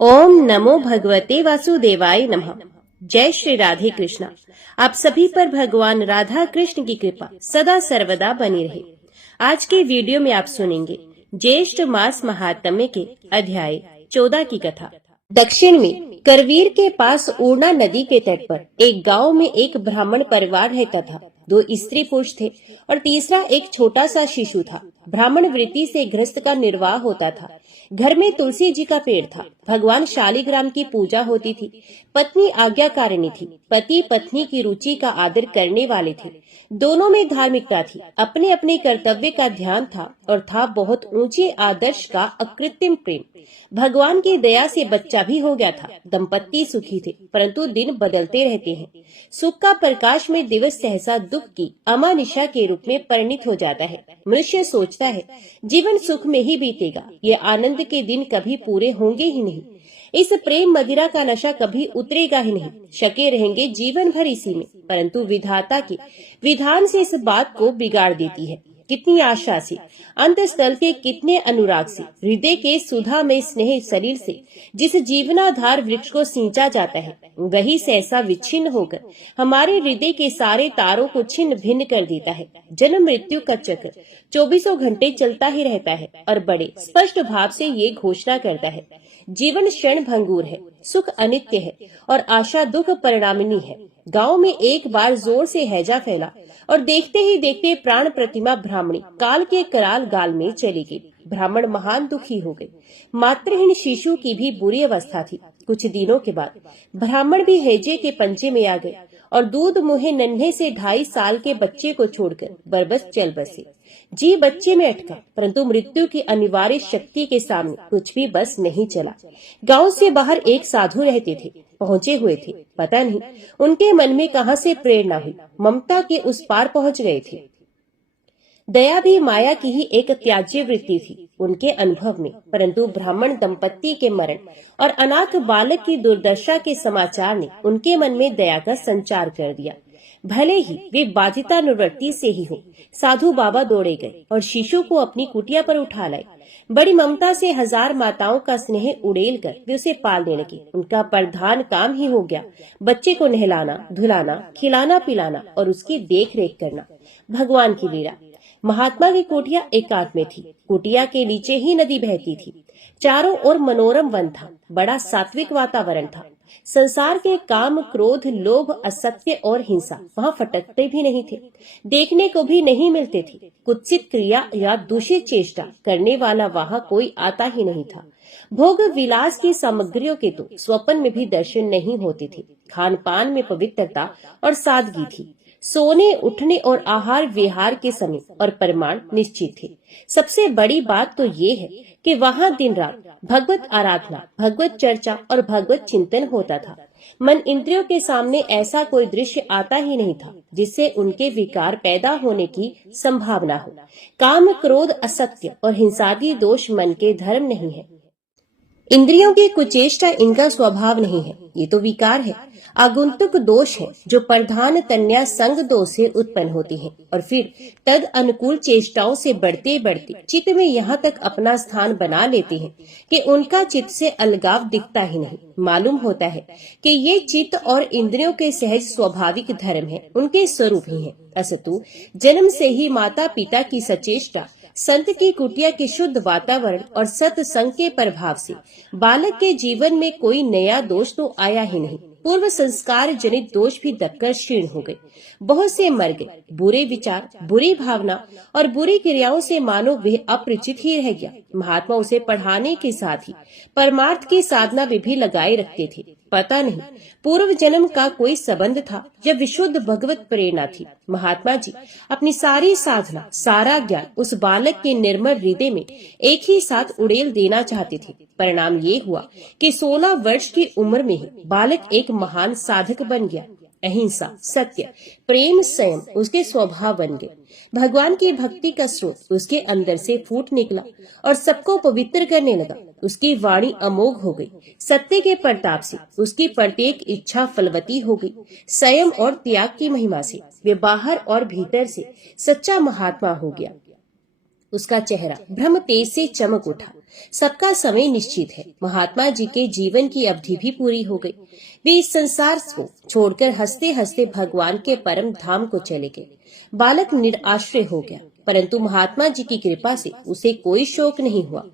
ओम नमो भगवते वासुदेवाय नमः। जय श्री राधे कृष्णा। आप सभी पर भगवान राधा कृष्ण की कृपा सदा सर्वदा बनी रहे। आज के वीडियो में आप सुनेंगे ज्येष्ठ मास महात्म्य के अध्याय 14 की कथा। दक्षिण में करवीर के पास ऊर्णा नदी के तट पर एक गांव में एक ब्राह्मण परिवार रहता था। 2 स्त्री पुरुष थे और तीसरा एक छोटा सा शिशु था। ब्राह्मण वृत्ति से गृहस्थ का निर्वाह होता था। घर में तुलसी जी का पेड़ था। भगवान शालिग्राम की पूजा होती थी। पत्नी आज्ञाकारिणी थी। पति पत्नी की रुचि का आदर करने वाले थे। दोनों में धार्मिकता थी। अपने अपने कर्तव्य का ध्यान था और था बहुत ऊंचे आदर्श का अकृत्रिम प्रेम। भगवान की दया से बच्चा भी हो गया था। दंपत्ति सुखी थे, परंतु दिन बदलते रहते हैं। सुख का प्रकाश में दिवस सहसा दुख की अमानिशा के रूप में परिणित हो जाता है। मनुष्य सोचता है जीवन सुख में ही बीतेगा, ये आनंद के दिन कभी पूरे होंगे ही नहीं। इस प्रेम मदिरा का नशा कभी उतरेगा ही नहीं। शके रहेंगे जीवन भर इसी में, परंतु विधाता के विधान से इस बात को बिगाड़ देती है। कितनी आशा से, अंतस्थल के कितने अनुराग से, हृदय के सुधा में स्नेह शरीर से जिस जीवनाधार वृक्ष को सींचा जाता है, वही सहसा विच्छिन्न होकर हमारे हृदय के सारे तारों को छिन्न भिन्न कर देता है। जन्म मृत्यु का चक्र 24 घंटे चलता ही रहता है और बड़े स्पष्ट भाव से ये घोषणा करता है, जीवन क्षण भंगुर है, सुख अनित्य है और आशा दुख परिणामिनी है। गांव में एक बार जोर से हैजा फैला और देखते ही देखते प्राण प्रतिमा ब्राह्मणी काल के कराल गाल में चली गई। ब्राह्मण महान दुखी हो गए। मातृहीन शिशु की भी बुरी अवस्था थी। कुछ दिनों के बाद ब्राह्मण भी हैजे के पंजे में आ गए और दूध मुहे नन्हे से 2.5 साल के बच्चे को छोड़कर बरबस चल बसे। जी बच्चे में अटका, परंतु मृत्यु की अनिवार्य शक्ति के सामने कुछ भी बस नहीं चला। गांव से बाहर एक साधु रहते थे, पहुंचे हुए थे। पता नहीं उनके मन में कहां से प्रेरणा हुई, ममता के उस पार पहुंच गए थे। दया भी माया की ही एक त्याज्य वृत्ति थी उनके अनुभव में, परंतु ब्राह्मण दंपत्ति के मरण और अनाथ बालक की दुर्दशा के समाचार ने उनके मन में दया का संचार कर दिया। भले ही वे बाध्यता निवृत्ति से ही हो, साधु बाबा दौड़े गए और शिशु को अपनी कुटिया पर उठा लाए। बड़ी ममता से 1000 माताओं का स्नेह उड़ेल कर वे उसे पालने लगे। उनका प्रधान काम ही हो गया बच्चे को नहलाना, धुलाना, खिलाना पिलाना और उसकी देख रेख करना। भगवान की लीला। महात्मा की कुटिया एकांत में थी। कुटिया के नीचे ही नदी बहती थी। चारों ओर मनोरम वन था। बड़ा सात्विक वातावरण था। संसार के काम, क्रोध, लोभ, असत्य और हिंसा वहाँ फटकते भी नहीं थे, देखने को भी नहीं मिलते थे। कुत्सित क्रिया या दूषित चेष्टा करने वाला वहाँ कोई आता ही नहीं था। भोग विलास की सामग्रियों के तो स्वप्न में भी दर्शन नहीं होते थे। खान पान में पवित्रता और सादगी थी। सोने, उठने और आहार विहार के समय और परिमाण निश्चित थे। सबसे बड़ी बात तो ये है कि वहाँ दिन रात भगवत आराधना, भगवत चर्चा और भगवत चिंतन होता था। मन इंद्रियों के सामने ऐसा कोई दृश्य आता ही नहीं था जिससे उनके विकार पैदा होने की संभावना हो। काम, क्रोध, असत्य और हिंसादी दोष मन के धर्म नहीं है। इंद्रियों की कुचेष्टा इनका स्वभाव नहीं है, ये तो विकार है, आगंतुक दोष है जो प्रधान तन्या संग दोष से उत्पन्न होती है और फिर तद अनुकूल चेष्टाओं से बढ़ते बढ़ते चित्त में यहाँ तक अपना स्थान बना लेते हैं कि उनका चित्त से अलगाव दिखता ही नहीं। मालूम होता है कि ये चित्त और इंद्रियों के सहज स्वाभाविक धर्म है, उनके स्वरूप ही है। असतु जन्म से ही माता पिता की सचेष्टा, संत की कुटिया के शुद्ध वातावरण और सत्संग के प्रभाव से बालक के जीवन में कोई नया दोष तो आया ही नहीं। पूर्व संस्कार जनित दोष भी दबकर क्षीण हो गए। बहुत से मर गए। बुरे विचार, बुरी भावना और बुरी क्रियाओं से मानो वह अपरिचित ही रह गया। महात्मा उसे पढ़ाने के साथ ही परमार्थ की साधना में भी लगाए रखते थे। पता नहीं पूर्व जन्म का कोई संबंध था या विशुद्ध भगवत प्रेरणा थी। महात्मा जी अपनी सारी साधना, सारा ज्ञान उस बालक के निर्मल हृदय में एक ही साथ उड़ेल देना चाहते थे। परिणाम ये हुआ कि 16 वर्ष की उम्र में ही बालक एक महान साधक बन गया। अहिंसा, सत्य, प्रेम, संयम उसके स्वभाव बन गए। भगवान की भक्ति का स्रोत उसके अंदर से फूट निकला और सबको पवित्र करने लगा। उसकी वाणी अमोघ हो गई। सत्य के प्रताप से उसकी प्रत्येक इच्छा फलवती हो गई। संयम और त्याग की महिमा से वे बाहर और भीतर से सच्चा महात्मा हो गया। उसका चेहरा ब्रह्म तेज से चमक उठा। सबका समय निश्चित है। महात्मा जी के जीवन की अवधि भी पूरी हो गई। वे इस संसार को छोड़कर हंसते हंसते भगवान के परम धाम को चले गए। बालक निराश्रय हो गया, परंतु महात्मा जी की कृपा से उसे कोई शोक नहीं हुआ।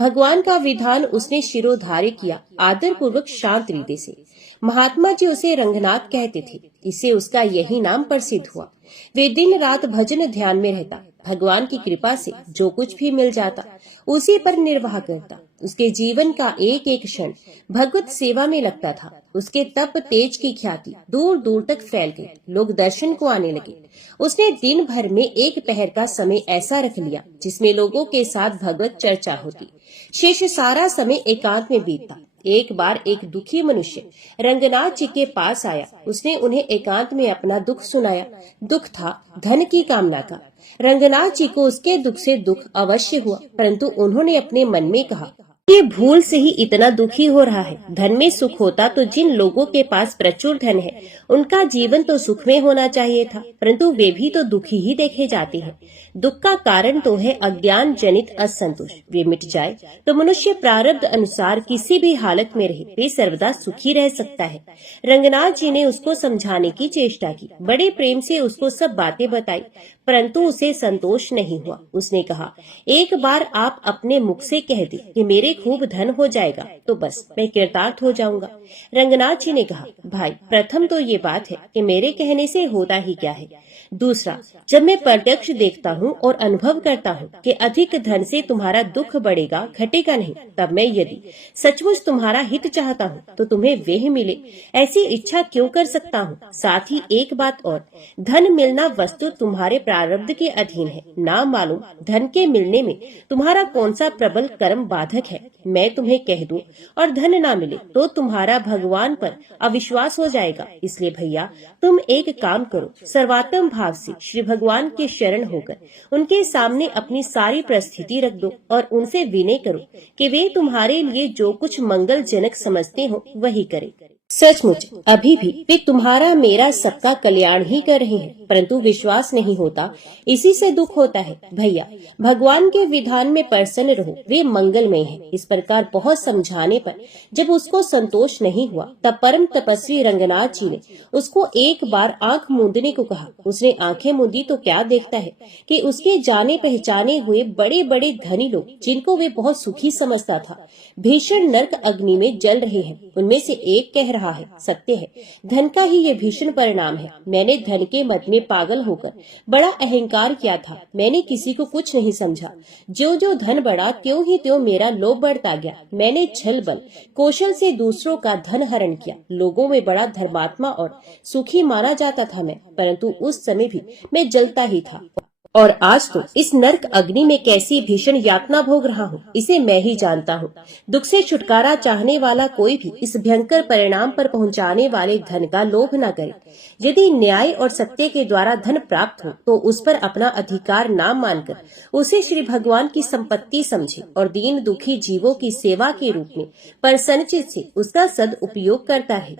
भगवान का विधान उसने शिरोधार्य किया, आदर पूर्वक शांत हृदय से। महात्मा जी उसे रंगनाथ कहते थे, इससे उसका यही नाम प्रसिद्ध हुआ। वे दिन रात भजन ध्यान में रहता। भगवान की कृपा से जो कुछ भी मिल जाता उसी पर निर्वाह करता। उसके जीवन का एक एक क्षण भगवत सेवा में लगता था। उसके तप तेज की ख्याति दूर दूर तक फैल गई। लोग दर्शन को आने लगे। उसने दिन भर में एक पहर का समय ऐसा रख लिया जिसमें लोगों के साथ भगवत चर्चा होती। शेष सारा समय एकांत में बीतता। एक बार एक दुखी मनुष्य रंगनाथ जी के पास आया। उसने उन्हें एकांत में अपना दुख सुनाया। दुख था धन की कामना का। रंगनाथ जी को उसके दुख से दुख अवश्य हुआ, परंतु उन्होंने अपने मन में कहा, ये भूल से ही इतना दुखी हो रहा है। धन में सुख होता तो जिन लोगों के पास प्रचुर धन है उनका जीवन तो सुख में होना चाहिए था, परंतु वे भी तो दुखी ही देखे जाते हैं। दुख का कारण तो है अज्ञान जनित असंतोष। वे मिट जाए तो मनुष्य प्रारब्ध अनुसार किसी भी हालत में रहे वे सर्वदा सुखी रह सकता है। रंगनाथ जी ने उसको समझाने की चेष्टा की। बड़े प्रेम से उसको सब बातें बताई, परंतु उसे संतोष नहीं हुआ। उसने कहा, एक बार आप अपने मुख से कह दे कि मेरे खूब धन हो जाएगा तो बस मैं कृतार्थ हो जाऊंगा। रंगनाथ जी ने कहा, भाई प्रथम तो ये बात है कि मेरे कहने से होता ही क्या है। दूसरा, जब मैं प्रत्यक्ष देखता हूँ और अनुभव करता हूँ कि अधिक धन से तुम्हारा दुख बढ़ेगा घटेगा नहीं, तब मैं यदि सचमुच तुम्हारा हित चाहता हूँ तो तुम्हें वह मिले ऐसी इच्छा क्यों कर सकता हूँ। साथ ही एक बात और, धन मिलना वस्तु तुम्हारे प्रारब्ध के अधीन है। ना मालूम धन के मिलने में तुम्हारा कौन सा प्रबल कर्म बाधक है। मैं तुम्हें कह दूं और धन ना मिले तो तुम्हारा भगवान पर अविश्वास हो जाएगा। इसलिए भैया तुम एक काम करो, सर्वात्म भाव से श्री भगवान के शरण होकर उनके सामने अपनी सारी परिस्थिति रख दो और उनसे विनय करो कि वे तुम्हारे लिए जो कुछ मंगलजनक समझते हो वही करें। सचमुच अभी भी वे तुम्हारा मेरा सबका कल्याण ही कर रहे हैं, परंतु विश्वास नहीं होता, इसी से दुख होता है। भैया भगवान के विधान में प्रसन्न रहो, वे मंगलमय है। इस प्रकार बहुत समझाने पर जब उसको संतोष नहीं हुआ तब परम तपस्वी रंगनाथ जी ने उसको एक बार आंख मूंदने को कहा। उसने आंखें मूंदी तो क्या देखता है कि उसके जाने पहचाने हुए बड़े बड़े धनी लोग, जिनको वे बहुत सुखी समझता था, भीषण नरक अग्नि में जल रहे हैं। उनमें से एक कह रहा है, सत्य है, धन का ही ये भीषण परिणाम है। मैंने धन के मद में पागल होकर बड़ा अहंकार किया था। मैंने किसी को कुछ नहीं समझा। जो जो धन बढ़ा त्यों ही त्यों मेरा लोभ बढ़ता गया। मैंने छल बल कौशल से दूसरों का धन हरण किया। लोगों में बड़ा धर्मात्मा और सुखी माना जाता था मैं, परंतु उस समय भी मैं जलता ही था। और आज तो इस नरक अग्नि में कैसी भीषण यातना भोग रहा हूँ, इसे मैं ही जानता हूँ। दुख से छुटकारा चाहने वाला कोई भी इस भयंकर परिणाम पर पहुँचाने वाले धन का लोभ न करे। यदि न्याय और सत्य के द्वारा धन प्राप्त हो तो उस पर अपना अधिकार न मानकर उसे श्री भगवान की संपत्ति समझे और दीन दुखी जीवों की सेवा के रूप में प्रसन्नचित्त से उसका सदुपयोग करता है।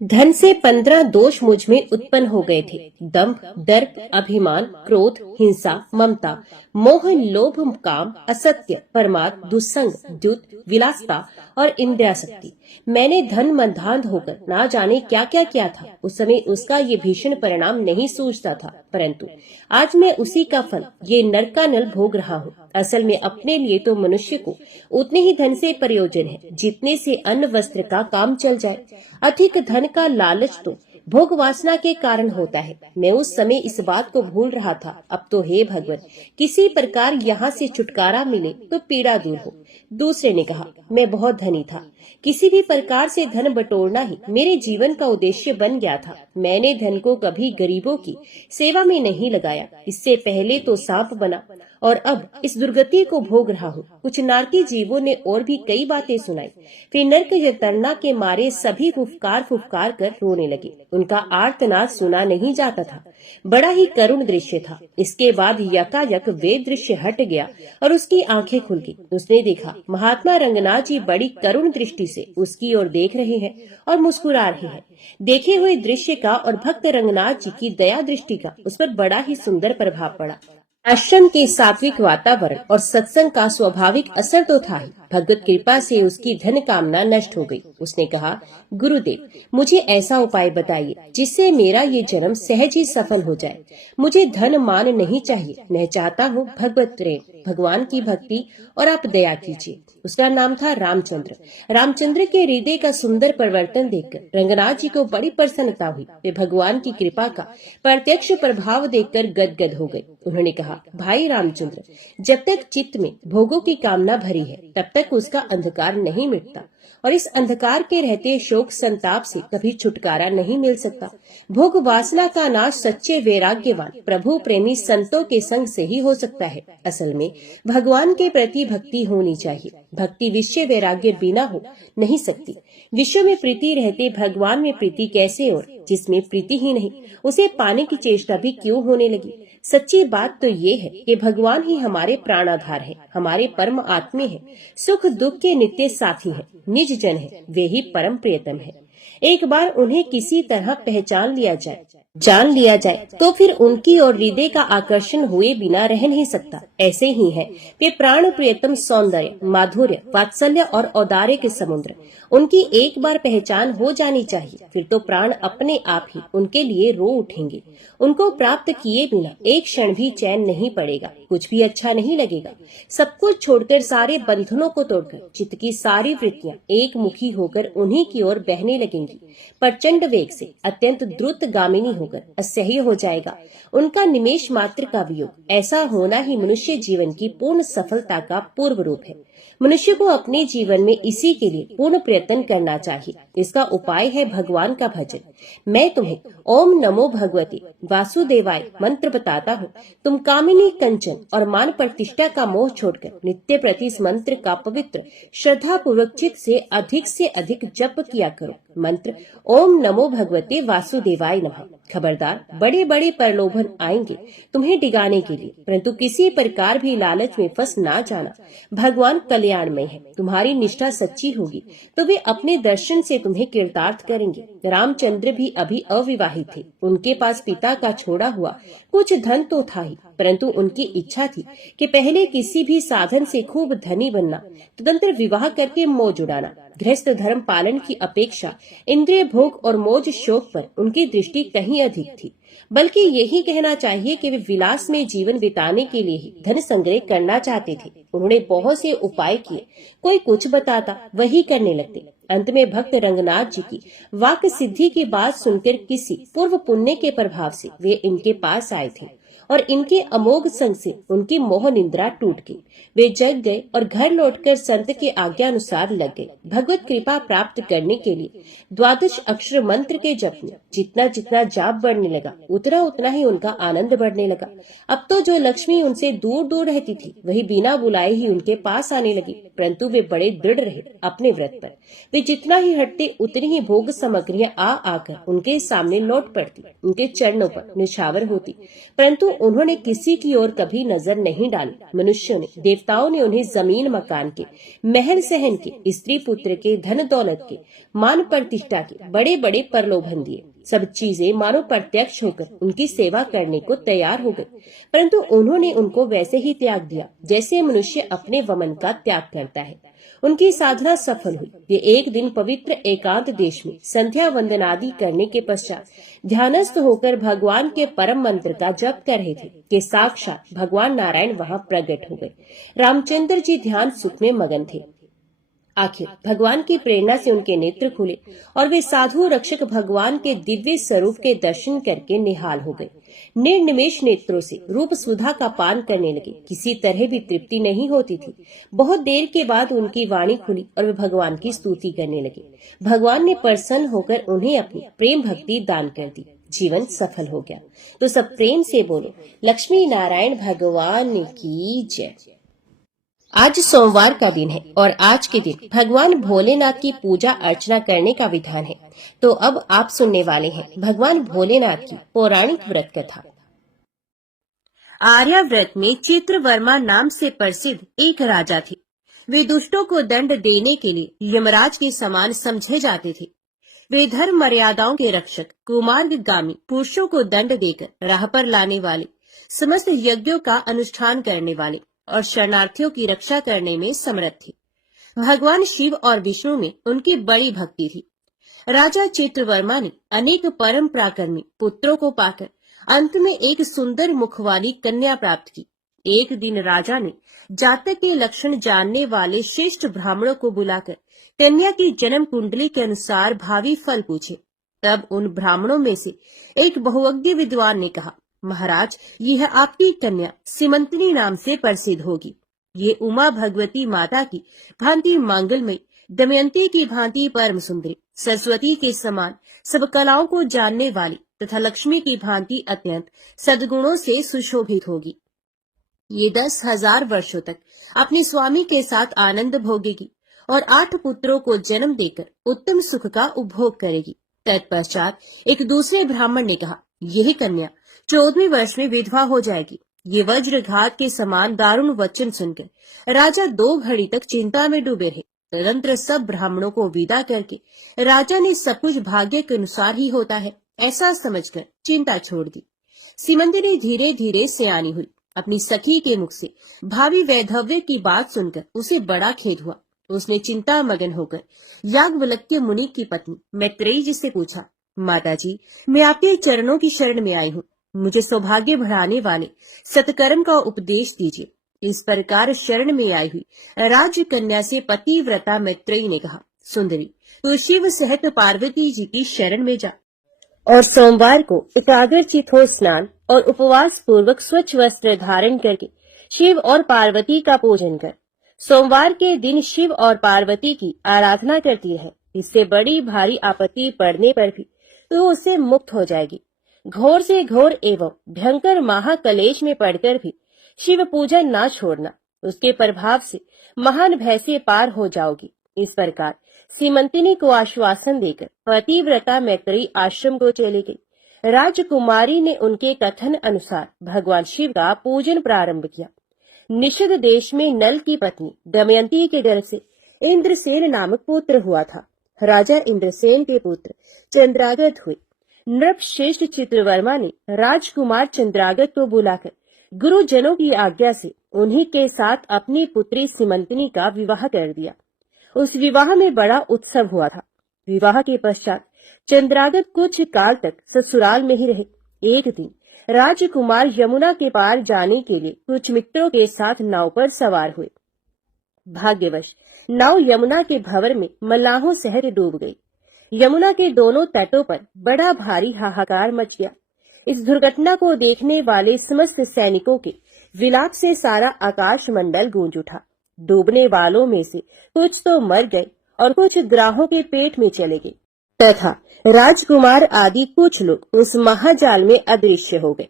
धन से 15 दोष मुझ में उत्पन्न हो गए थे। दंभ, डर, अभिमान, क्रोध, हिंसा, ममता, मोह, लोभ, काम, असत्य, परमार्थ, दुस्संग, द्युत, विलासता और इंद्रियासक्ति। मैंने धन मंदांध होकर ना जाने क्या क्या किया था। उस समय उसका ये भीषण परिणाम नहीं सूझता था, परंतु आज मैं उसी का फल ये नरक का नल भोग रहा हूँ। असल में अपने लिए तो मनुष्य को उतने ही धन से प्रयोजन है जितने से अन्न वस्त्र का काम चल जाए। अधिक धन का लालच तो भोग वासना के कारण होता है। मैं उस समय इस बात को भूल रहा था। अब तो हे भगवान, किसी प्रकार यहाँ से छुटकारा मिले तो पीड़ा दूर हो। दूसरे ने कहा, मैं बहुत धनी था, किसी भी प्रकार से धन बटोरना ही मेरे जीवन का उद्देश्य बन गया था। मैंने धन को कभी गरीबों की सेवा में नहीं लगाया। इससे पहले तो सांप बना और अब इस दुर्गति को भोग रहा हूँ। कुछ नारकी जीवों ने और भी कई बातें सुनाई। फिर नरक यंत्रणा के मारे सभी फुफकार फुफकार कर रोने लगे। उनका आर्तनाद सुना नहीं जाता था। बड़ा ही करुण दृश्य था। इसके बाद यकायक वे दृश्य हट गया और उसकी आंखें खुल गई। उसने देखा महात्मा रंगनाथ जी बड़ी करुण दृष्टि से उसकी ओर देख रहे हैं और मुस्कुरा रहे हैं। देखे हुए दृश्य का और भक्त रंगनाथ जी की दया दृष्टि का उस पर बड़ा ही सुंदर प्रभाव पड़ा। आश्रम के सात्विक वातावरण और सत्संग का स्वाभाविक असर तो था ही, भगवत कृपा से उसकी धन कामना नष्ट हो गई। उसने कहा, गुरुदेव, मुझे ऐसा उपाय बताइए जिससे मेरा ये जन्म सहज ही सफल हो जाए। मुझे धन मान नहीं चाहिए, मैं चाहता हूँ भगवत प्रेम, भगवान की भक्ति, और आप दया कीजिए। उसका नाम था रामचंद्र। रामचंद्र के हृदय का सुंदर परिवर्तन देखकर रंगनाथ जी को बड़ी प्रसन्नता हुई। वे भगवान की कृपा का प्रत्यक्ष प्रभाव देखकर गदगद हो गए। उन्होंने कहा, भाई रामचंद्र, जब तक चित्त में भोगों की कामना भरी है तब तक उसका अंधकार नहीं मिटता, और इस अंधकार के रहते शोक संताप से कभी छुटकारा नहीं मिल सकता। भोग वासना का नाश सच्चे वैराग्यवान प्रभु प्रेमी संतों के संग से ही हो सकता है। असल में भगवान के प्रति भक्ति होनी चाहिए। भक्ति विषय वैराग्य बिना हो नहीं सकती। विश्व में प्रीति रहते भगवान में प्रीति कैसे, और जिसमें प्रीति ही नहीं उसे पाने की चेष्टा भी क्यों होने लगी। सच्ची बात तो ये है कि भगवान ही हमारे प्राणाधार है, हमारे परम आत्मे है, सुख दुख के नित्य साथी है, निज जन है, वे ही परम प्रियतम है। एक बार उन्हें किसी तरह पहचान लिया जाए, जान लिया जाए, तो फिर उनकी और हृदय का आकर्षण हुए बिना रह नहीं सकता। ऐसे ही है वे प्राण प्रियतम सौंदर्य, माधुर्य, वात्सल्य और औदार्य के समुद्र। उनकी एक बार पहचान हो जानी चाहिए, फिर तो प्राण अपने आप ही उनके लिए रो उठेंगे। उनको प्राप्त किए बिना एक क्षण भी चैन नहीं पड़ेगा, कुछ भी अच्छा नहीं लगेगा। सब कुछ छोड़कर, सारे बंधनों को तोड़कर चित्त की सारी वृत्तियां एक मुखी होकर उन्हीं की ओर बहने लगेंगी। प्रचंड वेग से अत्यंत द्रुत गामिनी होकर असह्य हो जाएगा उनका निमेष मात्र का वियोग। ऐसा होना ही मनुष्य जीवन की पूर्ण सफलता का पूर्व रूप है। मनुष्य को अपने जीवन में इसी के लिए पूर्ण प्रयत्न करना चाहिए। इसका उपाय है भगवान का भजन। मैं तुम्हें ओम नमो भगवते वासुदेवाय मंत्र बताता हूँ। तुम कामिनी, कंचन और मान प्रतिष्ठा का मोह छोड़कर नित्य प्रति इस मंत्र का पवित्र श्रद्धा पूर्वक चित्त से अधिक जप किया करो। मंत्र ओम नमो भगवते वासुदेवाय नमः। खबरदार, बड़े बड़े प्रलोभन आएंगे तुम्हें डिगाने के लिए, परंतु किसी प्रकार भी लालच में फंस ना जाना। भगवान कल्याणमय है। तुम्हारी निष्ठा सच्ची होगी तो वे अपने दर्शन से तुम्हें कृतार्थ करेंगे। रामचंद्र भी अभी अविवाहित थे। उनके पास पिता का छोड़ा हुआ कुछ धन तो था ही, परंतु उनकी इच्छा थी कि पहले किसी भी साधन से खूब धनी बनना, तदंतर विवाह करके मौज उड़ाना। गृहस्थ धर्म पालन की अपेक्षा इंद्रिय भोग और मौज शोक पर उनकी दृष्टि कहीं अधिक थी। बल्कि यही कहना चाहिए कि वे विलास में जीवन बिताने के लिए ही धन संग्रह करना चाहते थे। उन्होंने बहुत से उपाय किए, कोई कुछ बताता वही करने लगते। अंत में भक्त रंगनाथ जी की वाक सिद्धि की बात सुनकर किसी पूर्व पुण्य के प्रभाव से वे इनके पास आए थे, और इनके अमोघ संग से उनकी मोह निद्रा टूट गई। वे जग गए और घर लौटकर संत के आज्ञा अनुसार लग गए। भगवत कृपा प्राप्त करने के लिए 12 अक्षर मंत्र के जप में जितना जितना जाप बढ़ने लगा, उतना उतना ही उनका आनंद बढ़ने लगा। अब तो जो लक्ष्मी उनसे दूर दूर रहती थी वही बिना बुलाए ही उनके पास आने लगी, परंतु वे बड़े दृढ़ रहे अपने व्रत पर। वे जितना ही हटते उतनी ही भोग सामग्रियां आ आकर उनके सामने लौट पड़ती, उनके चरणों पर निछावर होती, परंतु उन्होंने किसी की ओर कभी नजर नहीं डाली। मनुष्यों ने, देवताओं ने उन्हें जमीन मकान के, महल सहन के, स्त्री पुत्र के, धन दौलत के, मान प्रतिष्ठा के बड़े बड़े प्रलोभन दिए। सब चीजें मानो प्रत्यक्ष होकर उनकी सेवा करने को तैयार हो गई, परंतु उन्होंने उनको वैसे ही त्याग दिया जैसे मनुष्य अपने वमन का त्याग करता है। उनकी साधना सफल हुई। वे एक दिन पवित्र एकांत देश में संध्या वंदनादि करने के पश्चात ध्यानस्थ होकर भगवान के परम मंत्र का जप कर रहे थे कि साक्षात भगवान नारायण वहां प्रकट हो गए। रामचंद्र जी ध्यान सुख में मगन थे। आखिर भगवान की प्रेरणा से उनके नेत्र खुले और वे साधु रक्षक भगवान के दिव्य स्वरूप के दर्शन करके निहाल हो गए। निर्निमेष नेत्रों से रूप सुधा का पान करने लगे। किसी तरह भी तृप्ति नहीं होती थी। बहुत देर के बाद उनकी वाणी खुली और वे भगवान की स्तुति करने लगे। भगवान ने प्रसन्न होकर उन्हें अपनी प्रेम भक्ति दान कर दी। जीवन सफल हो गया। तो सब प्रेम से बोलो, लक्ष्मी नारायण भगवान की जय। आज सोमवार का दिन है और आज के दिन भगवान भोलेनाथ की पूजा अर्चना करने का विधान है। तो अब आप सुनने वाले हैं भगवान भोलेनाथ की पौराणिक व्रत कथा। आर्याव्रत में चित्रवर्मा नाम से प्रसिद्ध एक राजा थे। वे दुष्टों को दंड देने के लिए यमराज के समान समझे जाते थे। वे धर्म मर्यादाओं के रक्षक, कुमार्गगामी पुरुषों को दंड देकर राह पर लाने वाले, समस्त यज्ञों का अनुष्ठान करने वाले और शरणार्थियों की रक्षा करने में समर्थ थे। भगवान शिव और विष्णु में उनकी बड़ी भक्ति थी। राजा चित्रवर्मा ने अनेक परम पराक्रमी पुत्रों को पाकर अंत में एक सुंदर मुख वाली कन्या प्राप्त की। एक दिन राजा ने जातक के लक्षण जानने वाले श्रेष्ठ ब्राह्मणों को बुलाकर कन्या की जन्म कुंडली के अनुसार भावी फल पूछे। तब उन ब्राह्मणों में से एक बहुअज्ञ विद्वान ने कहा, महाराज, यह आपकी कन्या सीमंतिनी नाम से प्रसिद्ध होगी। ये उमा भगवती माता की भांति मंगलमयी, दमयंती की भांति परम सुंदरी, सरस्वती के समान सब कलाओं को जानने वाली तथा लक्ष्मी की भांति अत्यंत सद्गुणों से सुशोभित होगी। ये 10,000 वर्षों तक अपने स्वामी के साथ आनंद भोगेगी और 8 पुत्रों को जन्म देकर उत्तम सुख का उपभोग करेगी। तत्पश्चात एक दूसरे ब्राह्मण ने कहा, यह कन्या 14वें वर्ष में विधवा हो जाएगी। ये वज्रघात के समान दारुण वचन सुनकर राजा 2 घड़ी तक चिंता में डूबे रहे। तदनंतर सब ब्राह्मणों को विदा करके राजा ने सब कुछ भाग्य के अनुसार ही होता है ऐसा समझकर चिंता छोड़ दी। सीमंतिनी धीरे धीरे सयानी हुई। अपनी सखी के मुख से भावी वैधव्य की बात सुनकर उसे बड़ा खेद हुआ। उसने चिंता मगन होकर याज्ञवल्क्य मुनि की पत्नी मैत्रेयी जी से पूछा, माताजी, मैं आपके चरणों की शरण में आई हूँ। मुझे सौभाग्य बढ़ाने वाले सत्कर्म का उपदेश दीजिए। इस प्रकार शरण में आई हुई राजकन्या से पतिव्रता मैत्रेयी ने कहा, सुंदरी, तू शिव सहित पार्वती जी की शरण में जा और सोमवार को एकाग्रचित हो स्नान और उपवास पूर्वक स्वच्छ वस्त्र धारण करके शिव और पार्वती का पूजन कर। सोमवार के दिन शिव और पार्वती की आराधना करती है। इससे बड़ी भारी आपत्ति पड़ने पर भी तो उससे मुक्त हो जाएगी। घोर से घोर एवं भयंकर महाकलेश में पड़कर भी शिव पूजन ना छोड़ना। उसके प्रभाव से महान भय से पार हो जाओगी। इस प्रकार सीमंतिनी को आश्वासन देकर पतिव्रता मैत्रेयी आश्रम को चली गई। राजकुमारी ने उनके कथन अनुसार भगवान शिव का पूजन प्रारंभ किया। निषद देश में नल की पत्नी दमयंती के गर्भ से इंद्रसेन नामक पुत्र हुआ था। राजा इंद्रसेन के पुत्र चंद्रागत हुए। नृपश्रेष्ठ चित्रवर्मा ने राजकुमार चंद्रागत को बुलाकर गुरुजनों की आज्ञा से उन्हीं के साथ अपनी पुत्री सीमंतिनी का विवाह कर दिया। उस विवाह में बड़ा उत्सव हुआ था। विवाह के पश्चात चंद्रागत कुछ काल तक ससुराल में ही रहे। एक दिन राजकुमार यमुना के पार जाने के लिए कुछ मित्रों के साथ नाव पर सवार हुए। भाग्यवश नाव यमुना के भंवर में मल्लाहों सहित डूब गई। यमुना के दोनों तटों पर बड़ा भारी हाहाकार मच गया। इस दुर्घटना को देखने वाले समस्त सैनिकों के विलाप से सारा आकाश मंडल गूंज उठा। डूबने वालों में से कुछ तो मर गए और कुछ ग्राहों के पेट में चले गए तथा राजकुमार आदि कुछ लोग उस महाजाल में अदृश्य हो गए।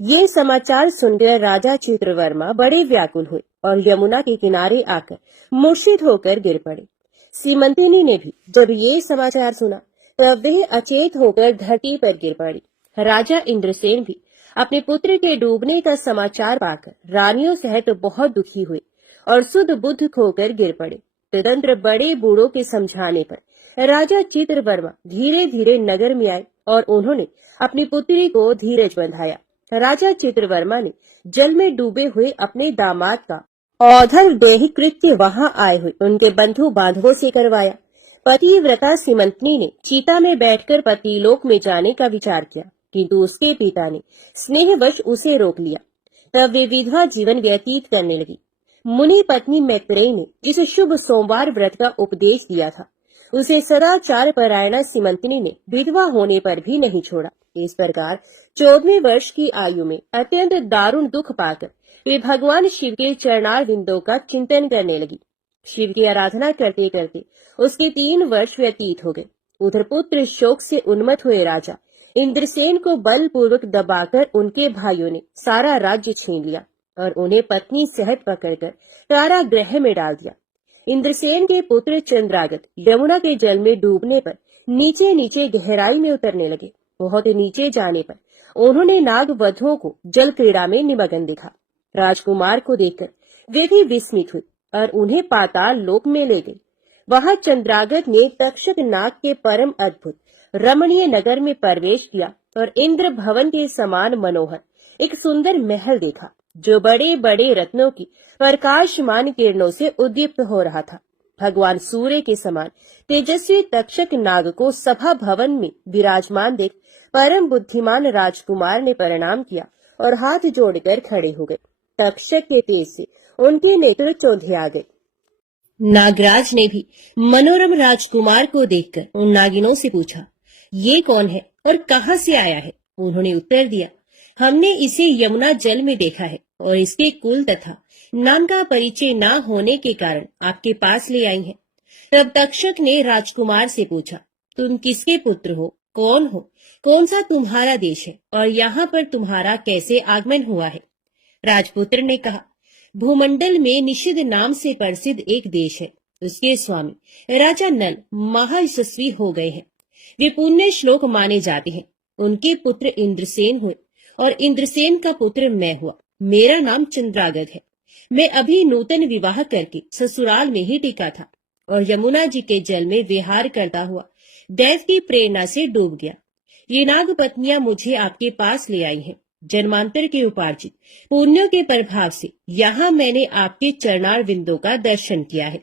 ये समाचार सुनकर राजा चित्रवर्मा बड़े व्याकुल हुए और यमुना के किनारे आकर मूर्छित होकर गिर पड़े। सीमंतिनी ने भी जब ये समाचार सुना तब वह अचेत होकर धरती पर गिर पड़ी। राजा इंद्रसेन भी अपने पुत्र के डूबने का समाचार पाकर रानियों सहित बहुत दुखी हुए और सुध बुद्ध खोकर गिर पड़े। तदंतर बड़े बूढ़ों के समझाने पर राजा चित्रवर्मा धीरे धीरे नगर में आए और उन्होंने अपनी पुत्री को धीरज बंधाया। राजा चित्रवर्मा ने जल में डूबे हुए अपने दामाद का औधर देही कृत्य वहां आए हुए उनके बंधु बांधवों से करवाया। पतिव्रता सीमंतिनी ने चीता में बैठकर पतिलोक में जाने का विचार किया, किंतु उसके पिता ने स्नेहवश उसे रोक लिया। तब वे विधवा जीवन व्यतीत करने लगी। मुनि पत्नी मैत्रेयी ने जिस शुभ सोमवार व्रत का उपदेश दिया था उसे सदाचार परायणा सीमंतिनी ने विधवा होने पर भी नहीं छोड़ा। इस प्रकार 14वें वर्ष की आयु में अत्यंत दारुण दुख पाकर वे भगवान शिव के चरणार बिंदों का चिंतन करने लगी। शिव की आराधना करते करते उसके 3 वर्ष व्यतीत हो गए। उधर पुत्र शोक से उन्मत्त हुए राजा इंद्रसेन को बलपूर्वक दबाकर उनके भाइयों ने सारा राज्य छीन लिया और उन्हें पत्नी सहित पकड़कर कारागृह में डाल दिया। इंद्रसेन के पुत्र चंद्रागत यमुना के जल में डूबने पर नीचे नीचे गहराई में उतरने लगे। बहुत नीचे जाने पर उन्होंने नाग वधुओं को जल क्रीड़ा में निमग्न देखा। राजकुमार को देखकर वे भी विस्मित हुए और उन्हें पाताल लोक में ले गए। वहां चंद्रागत ने तक्षक नाग के परम अद्भुत रमणीय नगर में प्रवेश किया और इंद्र भवन के समान मनोहर एक सुंदर महल देखा जो बड़े बड़े रत्नों की प्रकाशमान किरणों से उद्दीप्त हो रहा था। भगवान सूर्य के समान तेजस्वी तक्षक नाग को सभा भवन में विराजमान देख परम बुद्धिमान राजकुमार ने प्रणाम किया और हाथ जोड़कर खड़े हो गए। तक्षक के तेज से उनके नेत्र चौंधे आ गए। नागराज ने भी मनोरम राजकुमार को देखकर उन नागिनों से पूछा, ये कौन है और कहाँ से आया है? उन्होंने उत्तर दिया, हमने इसे यमुना जल में देखा है और इसके कुल तथा नाम का परिचय न होने के कारण आपके पास ले आई हैं। तब तक्षक ने राजकुमार से पूछा, तुम किसके पुत्र हो, कौन हो, कौन सा तुम्हारा देश है और यहाँ पर तुम्हारा कैसे आगमन हुआ है? राजपुत्र ने कहा, भूमंडल में निषिद्ध नाम से प्रसिद्ध एक देश है, उसके स्वामी राजा नल महायशस्वी हो गए हैं। वे पुण्य श्लोक माने जाते हैं। उनके पुत्र इंद्रसेन हुए और इंद्रसेन का पुत्र मैं हुआ। मेरा नाम चंद्रागत है। मैं अभी नूतन विवाह करके ससुराल में ही टिका था और यमुना जी के जल में विहार करता हुआ दैव की प्रेरणा से डूब गया। ये नाग पत्नियां मुझे आपके पास ले आई हैं। जन्मांतर के उपार्जित पुण्यों के प्रभाव से यहाँ मैंने आपके चरणार बिंदों का दर्शन किया है।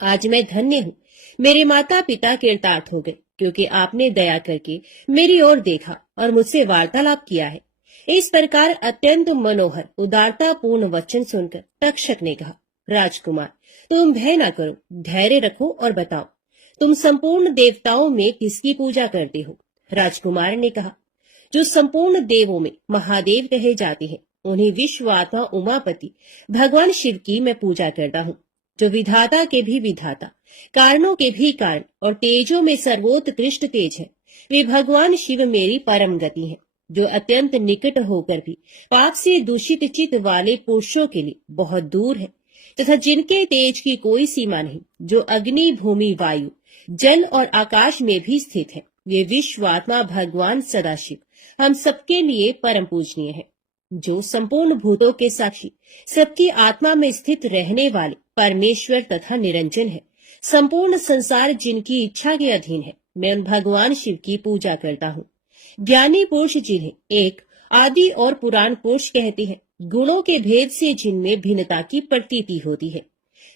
आज मैं धन्य हूँ। मेरे माता पिता कृतार्थ हो गए क्योंकि आपने दया करके मेरी ओर देखा और मुझसे वार्तालाप किया है। इस प्रकार अत्यंत मनोहर उदारतापूर्ण वचन सुनकर तक्षक ने कहा, राजकुमार तुम भय न करो, धैर्य रखो और बताओ तुम संपूर्ण देवताओं में किसकी पूजा करते हो? राजकुमार ने कहा, जो संपूर्ण देवों में महादेव कहे जाते हैं उन्हें विश्वात्मा उमापति भगवान शिव की मैं पूजा करता हूँ, जो विधाता के भी विधाता, कारणों के भी कारण और तेजों में सर्वोत्कृष्ट तेज है। वे भगवान शिव मेरी परम गति है, जो अत्यंत निकट होकर भी पाप से दूषित चित्त वाले पुरुषों के लिए बहुत दूर है तथा जिनके तेज की कोई सीमा नहीं, जो अग्नि भूमि वायु जल और आकाश में भी स्थित है। वे विश्वात्मा भगवान सदाशिव हम सबके लिए परम पूजनीय है, जो संपूर्ण भूतों के साक्षी सबकी आत्मा में स्थित रहने वाले परमेश्वर तथा निरंजन है। संपूर्ण संसार जिनकी इच्छा के अधीन है, मैं उन भगवान शिव की पूजा करता हूँ। ज्ञानी पुरुष जिन्हें एक आदि और पुराण पुरुष कहते हैं, गुणों के भेद से जिनमें भिन्नता की प्रतीति होती है,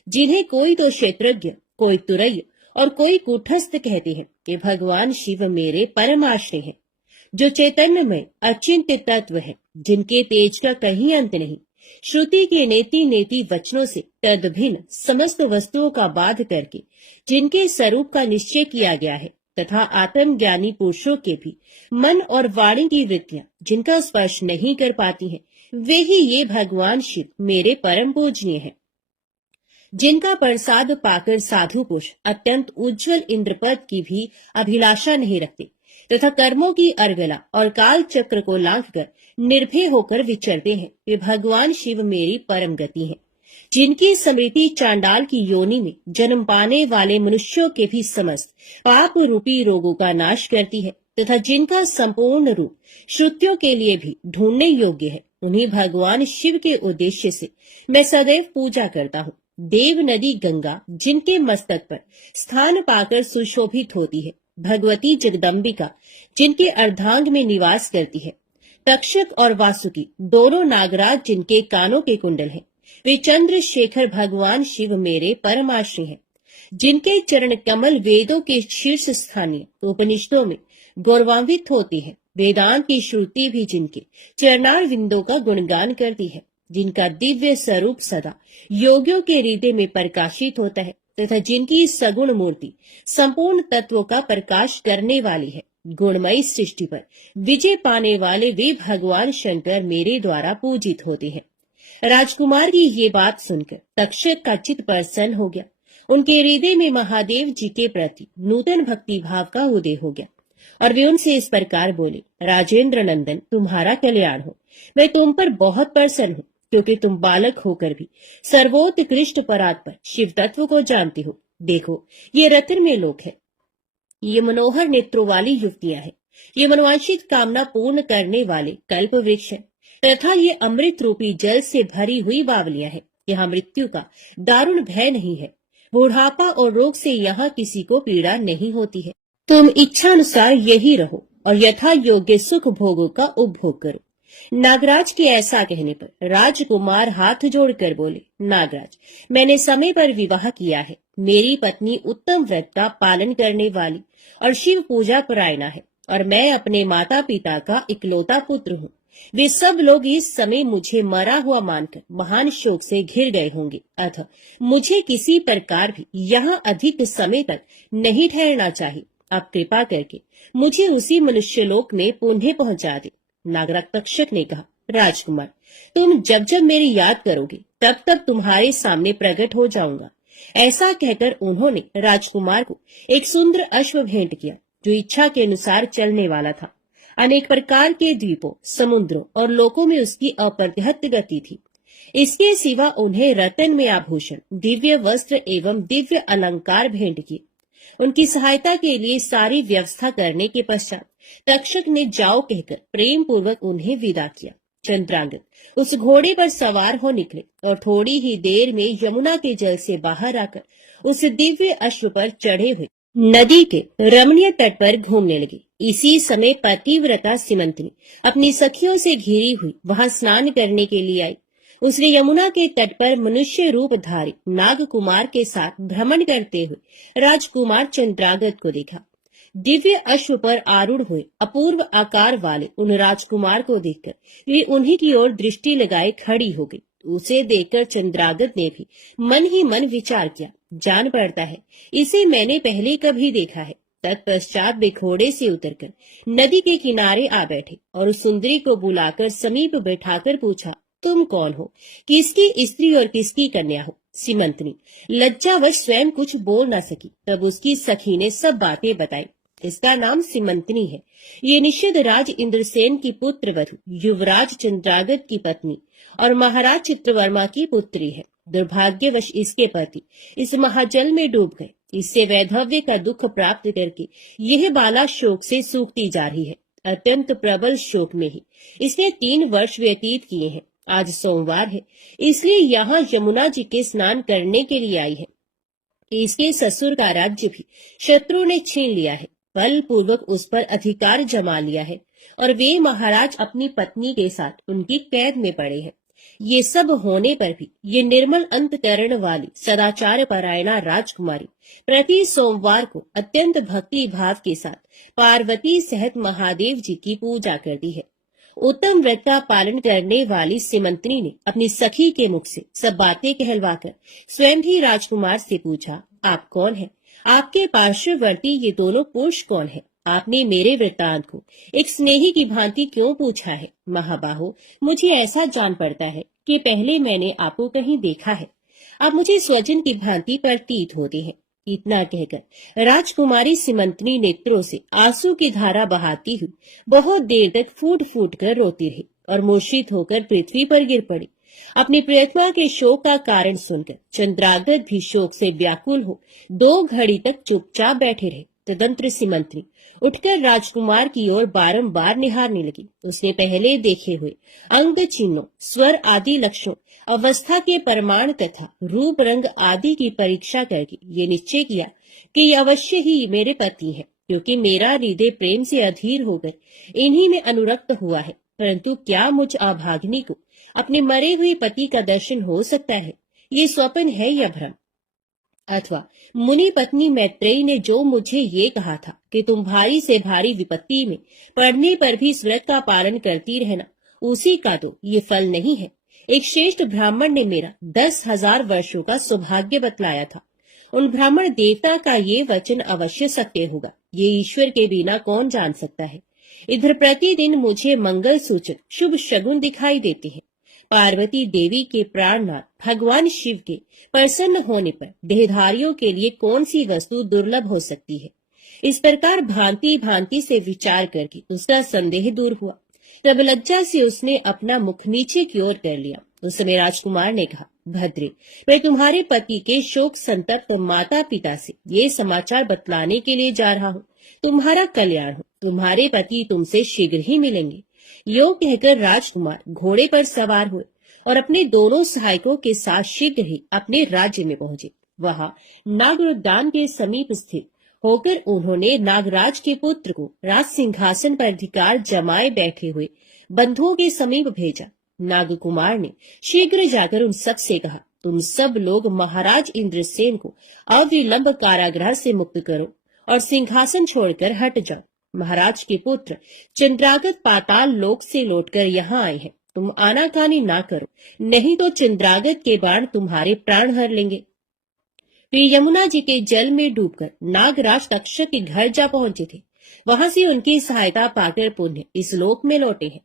जिन्हें कोई तो क्षेत्रज्ञ, कोई तुरय और कोई कूटस्थ कहते हैं, ये भगवान शिव मेरे परमाश्रय हैं। जो चैतन्यमय अचिंत्य तत्व है, जिनके तेज का कहीं अंत नहीं, श्रुति के नेति नेति वचनों से तद भिन्न समस्त वस्तुओं का बाध करके जिनके स्वरूप का निश्चय किया गया है, तथा आत्मज्ञानी पुरुषों के भी मन और वाणी की वृत्तियां जिनका स्पर्श नहीं कर पाती हैं, वे ही ये भगवान शिव मेरे परम पूजनीय हैं। जिनका प्रसाद पाकर साधु पुरुष अत्यंत उज्जवल इंद्रपद की भी अभिलाषा नहीं रखते तथा कर्मों की अर्गला और काल चक्र को लांघकर निर्भय होकर विचरते हैं, वे भगवान शिव मेरी परम गति हैं। जिनकी स्मृति चांडाल की योनि में जन्म पाने वाले मनुष्यों के भी समस्त पाप रूपी रोगों का नाश करती है तथा जिनका संपूर्ण रूप श्रुतियों के लिए भी ढूंढने योग्य है, उन्हीं भगवान शिव के उद्देश्य से मैं सदैव पूजा करता हूँ। देव नदी गंगा जिनके मस्तक पर स्थान पाकर सुशोभित होती है, भगवती जगदम्बिका जिनके अर्धांग में निवास करती है, तक्षक और वासुकी दोनों नागराज जिनके कानों के कुंडल हैं, वे चंद्रशेखर भगवान शिव मेरे परमाश्रय हैं। जिनके चरण कमल वेदों के शीर्ष स्थानीय उपनिषदों में गौरवान्वित होती है, वेदांत की श्रुति भी जिनके चरणार विंदों का गुणगान करती है, जिनका दिव्य स्वरूप सदा योगियों के हृदय में प्रकाशित होता है तथा जिनकी सगुण मूर्ति संपूर्ण तत्वों का प्रकाश करने वाली है, गुणमयी सृष्टि पर विजय पाने वाले वे भगवान शंकर मेरे द्वारा पूजित होते हैं। राजकुमार की ये बात सुनकर तक्षक का चित्त प्रसन्न हो गया। उनके हृदय में महादेव जी के प्रति नूतन भक्ति भाव का उदय हो गया और वे उनसे इस प्रकार बोले, राजेंद्र नंदन, तुम्हारा कल्याण हो। मैं तुम पर बहुत प्रसन्न हूँ क्योंकि तुम बालक होकर भी सर्वोत्कृष्ट परात्पर शिव तत्व को जानते हो। देखो, ये रत्न में लोक है, ये मनोहर नेत्रों वाली युवतियां हैं, ये मनोवांछित कामना पूर्ण करने वाले कल्प वृक्ष है तथा ये अमृत रूपी जल से भरी हुई बावलियां हैं। यहाँ मृत्यु का दारुण भय नहीं है, बुढ़ापा और रोग से यहाँ किसी को पीड़ा नहीं होती है। तुम इच्छा अनुसार यही रहो और यथा योग्य सुख भोगों का उपभोग करो। नागराज के ऐसा कहने पर राजकुमार हाथ जोड़कर बोले, नागराज, मैंने समय पर विवाह किया है। मेरी पत्नी उत्तम व्रत का पालन करने वाली और शिव पूजा परायणा है और मैं अपने माता पिता का इकलौता पुत्र हूँ। वे सब लोग इस समय मुझे मरा हुआ मानकर महान शोक से घिर गए होंगे, अतः मुझे किसी प्रकार भी यहाँ अधिक समय तक नहीं ठहरना चाहिए। आप कृपा करके मुझे उसी मनुष्यलोक में पुनः पहुंचा दे। नागराज तक्षक ने कहा, राजकुमार, तुम जब जब मेरी याद करोगे तब तब तुम्हारे सामने प्रकट हो जाऊंगा। ऐसा कहकर उन्होंने राजकुमार को एक सुंदर अश्व भेंट किया, जो इच्छा के अनुसार चलने वाला था। अनेक प्रकार के द्वीपों, समुद्रों और लोकों में उसकी अप्रतिहत गति थी। इसके सिवा उन्हें रत्न में आभूषण, दिव्य वस्त्र एवं दिव्य अलंकार भेंट किए। उनकी सहायता के लिए सारी व्यवस्था करने के पश्चात तक्षक ने जाओ कहकर प्रेम पूर्वक उन्हें विदा किया। चंद्रांगद उस घोड़े पर सवार हो निकले और थोड़ी ही देर में यमुना के जल से बाहर आकर उस दिव्य अश्व पर चढ़े हुए नदी के रमणीय तट पर घूमने लगे। इसी समय पतिव्रता सिमंतनी अपनी सखियों से घिरी हुई वहां स्नान करने के लिए आई। उसने यमुना के तट पर मनुष्य रूप धारी नाग कुमार के साथ भ्रमण करते हुए राजकुमार चंद्रांगद को देखा। दिव्य अश्व पर आरूढ़ हुए अपूर्व आकार वाले उन राजकुमार को देखकर वे उन्हीं की ओर दृष्टि लगाए खड़ी हो गई। उसे देखकर चंद्रांगद ने भी मन ही मन विचार किया, जान पड़ता है इसे मैंने पहले कभी देखा है। तत्पश्चात वे घोड़े से उतरकर नदी के किनारे आ बैठे और उस सुंदरी को बुलाकर समीप बैठाकर पूछा, तुम कौन हो, किसकी स्त्री और किसकी कन्या हो? सिमंतनी लज्जावश स्वयं कुछ बोल न सकी। तब उसकी सखी ने सब बातें बताई। इसका नाम सिमंतनी है। ये निषद राज इंद्रसेन की पुत्र वधु, युवराज चंद्रांगद की पत्नी और महाराज चित्रवर्मा की पुत्री है। दुर्भाग्यवश इसके पति इस महाजल में डूब गए। इससे वैधव्य का दुख प्राप्त करके यह बाला शोक से सूखती जा रही है। अत्यंत प्रबल शोक में ही इसने 3 वर्ष व्यतीत किए हैं। आज सोमवार है, इसलिए यहाँ यमुना जी के स्नान करने के लिए आई है। इसके ससुर का राज्य भी शत्रु ने छीन लिया है, बलपूर्वक उस पर अधिकार जमा लिया है और वे महाराज अपनी पत्नी के साथ उनकी कैद में पड़े हैं। ये सब होने पर भी ये निर्मल अंतकरण वाली सदाचार परायणा राजकुमारी प्रति सोमवार को अत्यंत भक्ति भाव के साथ पार्वती सहित महादेव जी की पूजा करती है। उत्तम व्रत का पालन करने वाली सिमंतनी ने अपनी सखी के मुख से सब बातें कहलवाकर स्वयं ही राजकुमार से पूछा, आप कौन हैं? आपके पार्श्ववर्ती ये दोनों पुरुष कौन है? आपने मेरे वृत्तांत को एक स्नेही की भांति क्यों पूछा है? महाबाहो, मुझे ऐसा जान पड़ता है कि पहले मैंने आपको कहीं देखा है। आप मुझे स्वजन की भांति प्रतीत होते हैं। इतना कहकर राजकुमारी सिमंतनी नेत्रों से आंसू की धारा बहाती हुई बहुत देर तक फूट फूट कर रोती रही और मूर्छित होकर पृथ्वी पर गिर पड़ी। अपनी प्रियतमा के शोक का कारण सुनकर चंद्रांगद भी शोक से व्याकुल हो 2 घड़ी तक चुपचाप बैठे रहे। तदंतर सिमंतनी उठकर राजकुमार की ओर बारंबार निहारने लगी। उसने पहले देखे हुए अंग चिन्हों, स्वर आदि लक्षणों, अवस्था के प्रमाण तथा रूप रंग आदि की परीक्षा करके ये निश्चय किया कि ये अवश्य ही मेरे पति हैं, क्योंकि मेरा हृदय प्रेम से अधीर होकर इन्हीं में अनुरक्त हुआ है। परंतु क्या मुझ अभागिनी को अपने मरे हुए पति का दर्शन हो सकता है? ये स्वप्न है या भ्रम? अथवा मुनि पत्नी मैत्रेयी ने जो मुझे ये कहा था कि तुम भारी से भारी विपत्ति में पड़ने पर भी इस व्रत का पालन करती रहना, उसी का तो ये फल नहीं है। एक श्रेष्ठ ब्राह्मण ने मेरा 10,000 वर्षों का सौभाग्य बतलाया था। उन ब्राह्मण देवता का ये वचन अवश्य सत्य होगा, ये ईश्वर के बिना कौन जान सकता है। इधर प्रतिदिन मुझे मंगल सूचक शुभ शगुन दिखाई देते हैं। पार्वती देवी के प्राणनाथ भगवान शिव के प्रसन्न होने पर देहधारियों के लिए कौन सी वस्तु दुर्लभ हो सकती है? इस प्रकार भांति भांति से विचार करके उसका संदेह दूर हुआ। तब लज्जा से उसने अपना मुख नीचे की ओर कर लिया। उस समय राजकुमार ने कहा, भद्रे, मैं तुम्हारे पति के शोक संतप्त माता पिता से ये समाचार बतलाने के लिए जा रहा हूँ। तुम्हारा कल्याण हो, तुम्हारे पति तुमसे शीघ्र ही मिलेंगे। यो कहकर राजकुमार घोड़े पर सवार हुए और अपने दोनों सहायकों के साथ शीघ्र ही अपने राज्य में पहुंचे। वहां नागरोद्यान के समीप स्थित होकर उन्होंने नागराज के पुत्र को राज सिंहासन पर अधिकार जमाए बैठे हुए बंधुओं के समीप भेजा। नागकुमार ने शीघ्र जाकर उन सब से कहा, तुम सब लोग महाराज इंद्रसेन को अविलंब कारागृह से मुक्त करो और सिंहासन छोड़कर हट जाओ। महाराज के पुत्र चंद्रागत पाताल लोक से लौटकर यहाँ आए हैं। तुम आनाकानी ना करो, नहीं तो चंद्रागत के बाण तुम्हारे प्राण हर लेंगे। वे यमुना जी के जल में डूबकर नागराज तक्षक के घर जा पहुंचे थे। वहां से उनकी सहायता पाकर पुण्य इस लोक में लौटे हैं।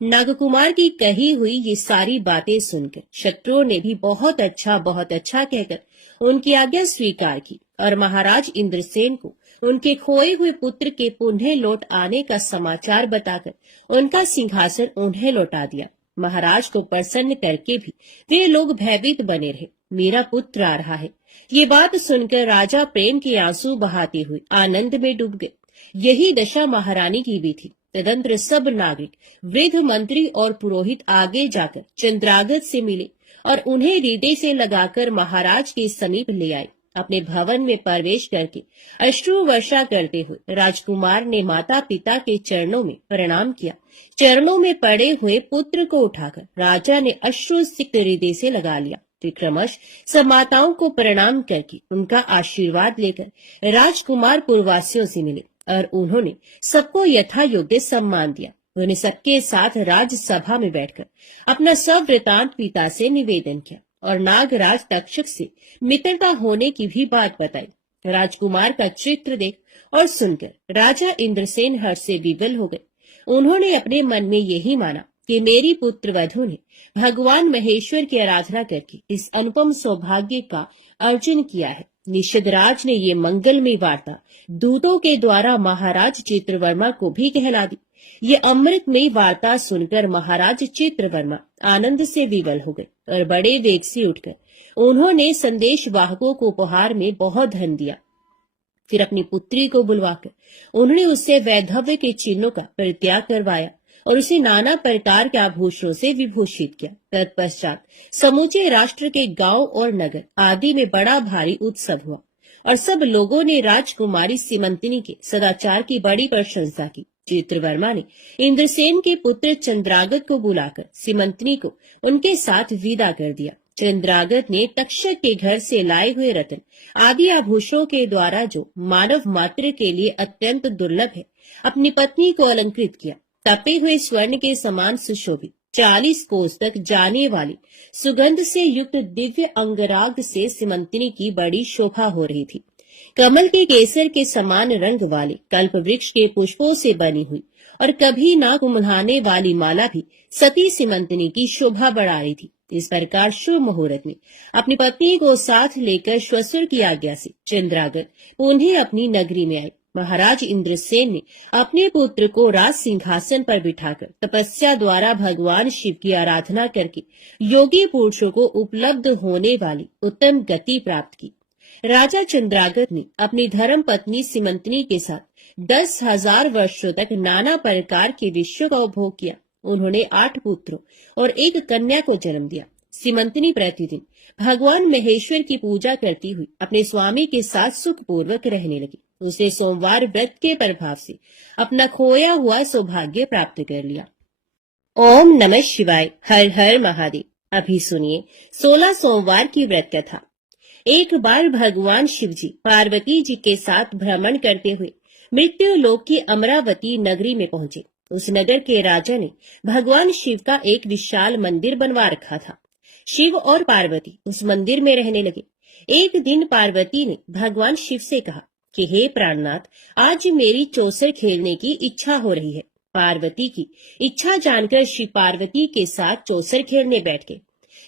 नागकुमार की कही हुई ये सारी बातें सुनकर शत्रुओं ने भी बहुत अच्छा कहकर उनकी आज्ञा स्वीकार की और महाराज इंद्रसेन को उनके खोए हुए पुत्र के पुनः लौट आने का समाचार बताकर उनका सिंहासन उन्हें लौटा दिया। महाराज को प्रसन्न करके भी वे लोग भयभीत बने रहे। मेरा पुत्र आ रहा है, ये बात सुनकर राजा प्रेम के आंसू बहाते हुए आनंद में डूब गए। यही दशा महारानी की भी थी। तदंतर सब नागरिक, वृद्ध, मंत्री और पुरोहित आगे जाकर चंद्रागत से मिले और उन्हें हृदय से लगाकर महाराज के समीप ले आए। अपने भवन में प्रवेश करके अश्रु वर्षा करते हुए राजकुमार ने माता पिता के चरणों में प्रणाम किया। चरणों में पड़े हुए पुत्र को उठाकर राजा ने अश्रु सिक्त हृदय से लगा लिया। क्रमश सब माताओं को प्रणाम करके उनका आशीर्वाद लेकर राजकुमार पुरवासियों से मिले और उन्होंने सबको यथा योग्य सम्मान दिया। उन्होंने सबके साथ राजसभा में बैठकर अपना सब वृतांत पिता से निवेदन किया और नागराज तक्षक से मित्रता होने की भी बात बताई। राजकुमार का चित्र देख और सुनकर राजा इंद्रसेन हर्ष से विवल हो गए। उन्होंने अपने मन में यही माना कि मेरी पुत्र वधु ने भगवान महेश्वर की आराधना करके इस अनुपम सौभाग्य का अर्जन किया है। निषदराज ने ये मंगलमय वार्ता दूतों के द्वारा महाराज चित्रवर्मा को भी कहला दी। ये अमृतमयी वार्ता सुनकर महाराज चित्रवर्मा आनंद से विवल हो गए और बड़े वेग से उठकर उन्होंने संदेश वाहकों को उपहार में बहुत धन दिया। फिर अपनी पुत्री को बुलवाकर उन्होंने उससे वैधव्य के चिन्हों का परित्याग करवाया और उसे नाना प्रकार के आभूषणों से विभूषित किया। तत्पश्चात समूचे राष्ट्र के गांव और नगर आदि में बड़ा भारी उत्सव हुआ और सब लोगों ने राजकुमारी सीमंतिनी के सदाचार की बड़ी प्रशंसा की। चित्रवर्मा ने इंद्रसेन के पुत्र चंद्रागत को बुलाकर सीमंतिनी को उनके साथ विदा कर दिया। चंद्रागत ने तक्षक के घर से लाए हुए रत्न आदि आभूषणों के द्वारा, जो मानव मात्र के लिए अत्यंत दुर्लभ है, अपनी पत्नी को अलंकृत किया। तपे हुए स्वर्ण के समान सुशोभित 40 कोस तक जाने वाली सुगंध से युक्त दिव्य अंगराग से सीमंतिनी की बड़ी शोभा हो रही थी। कमल के केसर के समान रंग वाले कल्प वृक्ष के पुष्पों से बनी हुई और कभी ना कुम्हाने वाली माला भी सती सीमंतिनी की शोभा बढ़ा रही थी। इस प्रकार शुभ मुहूर्त में अपनी पत्नी को साथ लेकर श्वशुर की आज्ञा से चंद्रागत पुनः अपनी नगरी में आए। महाराज इंद्रसेन ने अपने पुत्र को राज सिंहासन पर बिठाकर तपस्या द्वारा भगवान शिव की आराधना करके योगी पुरुषों को उपलब्ध होने वाली उत्तम गति प्राप्त की। राजा चंद्रागत ने अपनी धर्म पत्नी सीमंतिनी के साथ 10,000 वर्षों तक नाना प्रकार के विषयों का उपभोग किया। उन्होंने 8 पुत्रों और 1 कन्या को जन्म दिया। सीमंतिनी प्रतिदिन भगवान महेश्वर की पूजा करती हुई अपने स्वामी के साथ सुखपूर्वक रहने लगी। उसने सोमवार व्रत के प्रभाव से अपना खोया हुआ सौभाग्य प्राप्त कर लिया। ओम नमः शिवाय। हर हर महादेव। अभी सुनिए 16 सोमवार की व्रत कथा। एक बार भगवान शिवजी पार्वती जी के साथ भ्रमण करते हुए मृत्यु लोक की अमरावती नगरी में पहुंचे। उस नगर के राजा ने भगवान शिव का एक विशाल मंदिर बनवा रखा था। शिव और पार्वती उस मंदिर में रहने लगे। एक दिन पार्वती ने भगवान शिव से कहा कि हे प्राणनाथ, आज मेरी चौसर खेलने की इच्छा हो रही है। पार्वती की इच्छा जानकर शिव पार्वती के साथ चौसर खेलने बैठ गए।